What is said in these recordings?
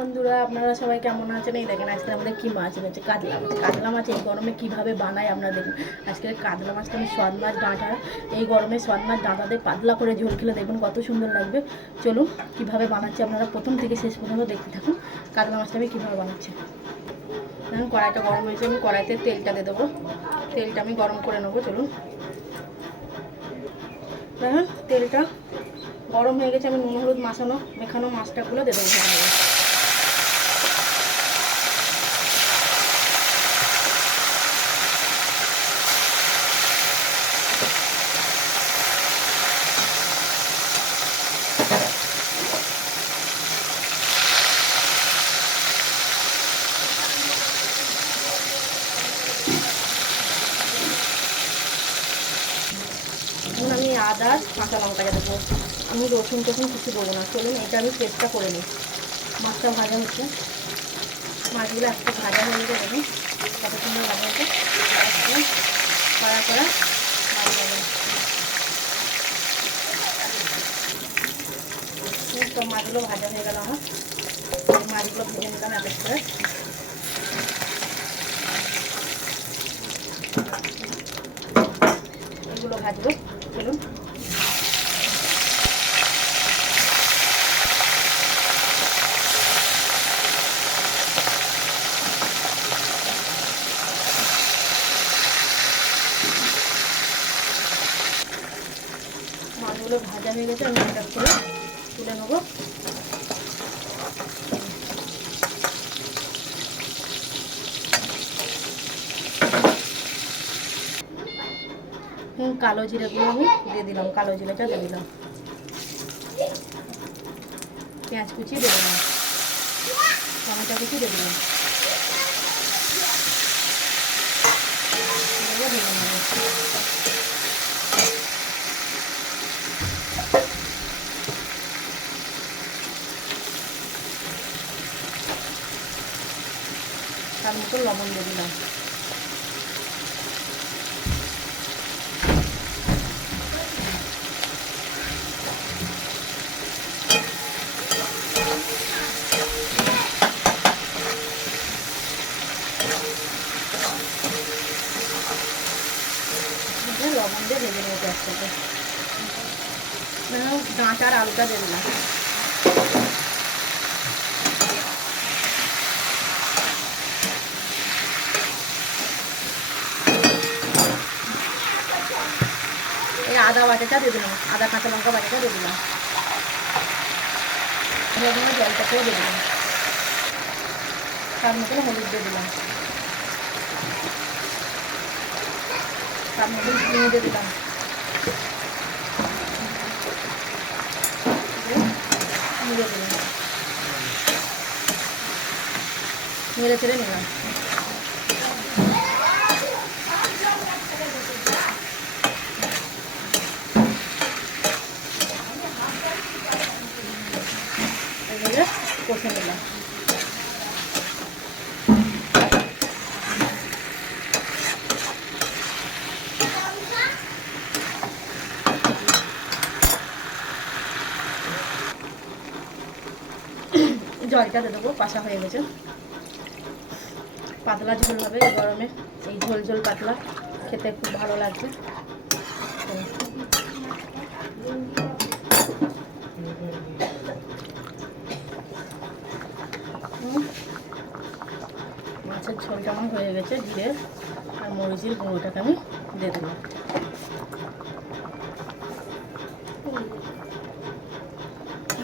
বন্ধুরা, আপনারা সবাই কেমন আছেন? এই দেখেন, আজকে আমাদের কি মাছ এনেছে? কাতলা মাছ। কাতলা মাছ এই গরমে কীভাবে বানায় আপনারা দেখুন। আজকে কাতলা মাছটা আমি সোয়াদ মাছ ডাঁটা, এই গরমে সোয়াদ মাছ ডাঁটা দিয়ে পাতলা করে ঝোল খেলে দেখুন কত সুন্দর লাগবে। চলুন, কীভাবে বানাচ্ছি আপনারা প্রথম থেকে শেষ পর্যন্ত দেখতে থাকুন, কাতলা মাছটা আমি কীভাবে বানাচ্ছি। দেখুন, কড়াইটা গরম হয়েছে, আমি কড়াইতে তেলটা দিয়ে দেবো। তেলটা আমি গরম করে নেব, চলুন। দেখুন, তেলটা গরম হয়ে গেছে, আমি নুন, হলুদ, মাখানো, মেখানো মাছটাগুলো দিয়ে দেবো ভালো করে। এখন আমি আদা, কাঁচা লঙ্কাটা দেবো। আমি রসুন টসুন কিছু দেবো না, চলুন, এটা আমি পেস্টটা করে নিই। মাছটা ভাজা হচ্ছে। মাছগুলো একটু ভাজা হয়ে গেছে দেখুন কত সুন্দর ভাজা হচ্ছে কড়া এই তো মাছগুলো ভাজা হয়ে গেল আমার। মাছগুলো ভেজে নিলাম এক করে মাছগুলো ভাজা হয়ে গেছে, আমি এটা করে তুলে নেব। কালো জিরেগুলো আমি দিয়ে দিলাম, কালো জিরেটা দিয়ে দিলাম। পেঁয়াজ কুচি দিয়ে দিলাম। টমেটো কুচি দিয়ে দিলাম। ভেজে নেব। তার মতো লবণ দিয়ে দিলাম। লবণ দিয়ে ভেজে নেব একসাথে। ডাঁটার আলুটা দিয়ে দিলাম। আদা বাটাটা দিয়ে দিলাম, আদা, কাঁচা লঙ্কা বাটাটা দিয়ে দিলাম। লবণের জলটাকেও দিয়ে দিলাম। তার মতন হলুদ দিয়ে দিলাম। তার মধ্যে চিনি দিয়ে দিলাম। দিয়ে দিলাম। নেড়ে চেড়ে নিলাম। কষে নিলাম। জলটা দেবো পাশা হয়ে গেছে। পাতলা ঝোল হবে গরমে। এই ঝোল ঝোল পাতলা, খেতে খুব ভালো লাগছে মাছের ঝোলটা আমার হয়ে গেছে জিরে আর মরিচের গুঁড়োটাকে আমি দিয়ে দেবো।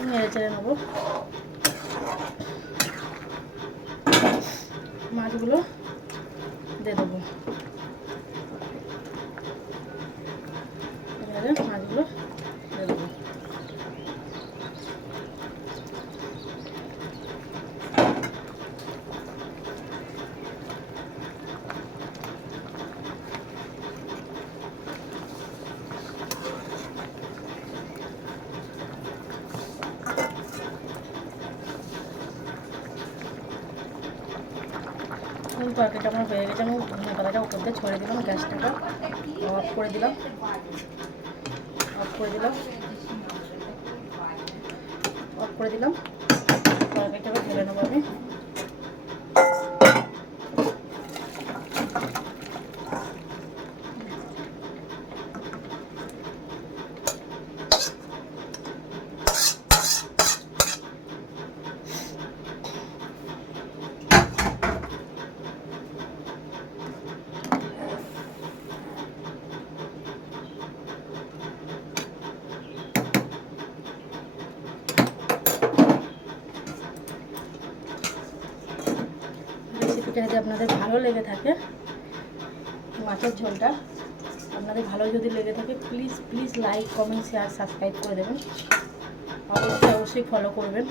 নেড়ে চেড়ে নেব। মাছগুলো দিয়ে দেবো এবারে মাছগুলো দিয়ে দেবো এখন তরকারিটা আমার হয়ে গেছে, আমি ধনে পাতাটা উপর দিয়ে ছড়িয়ে দিলাম, গ্যাসটাকে অফ করে দিলাম। অফ করে দিলাম। অফ করে দিলাম। তরকারিটাকে ঢেলে নেব আমি। রেসিপিটা যদি আপনাদের ভালো লেগে থাকে, মাছের ঝোলটা আপনাদের ভালো যদি লেগে থাকে please please like comment share subscribe করে দেবেন। অবশ্যই অবশ্যই ফলো করবেন।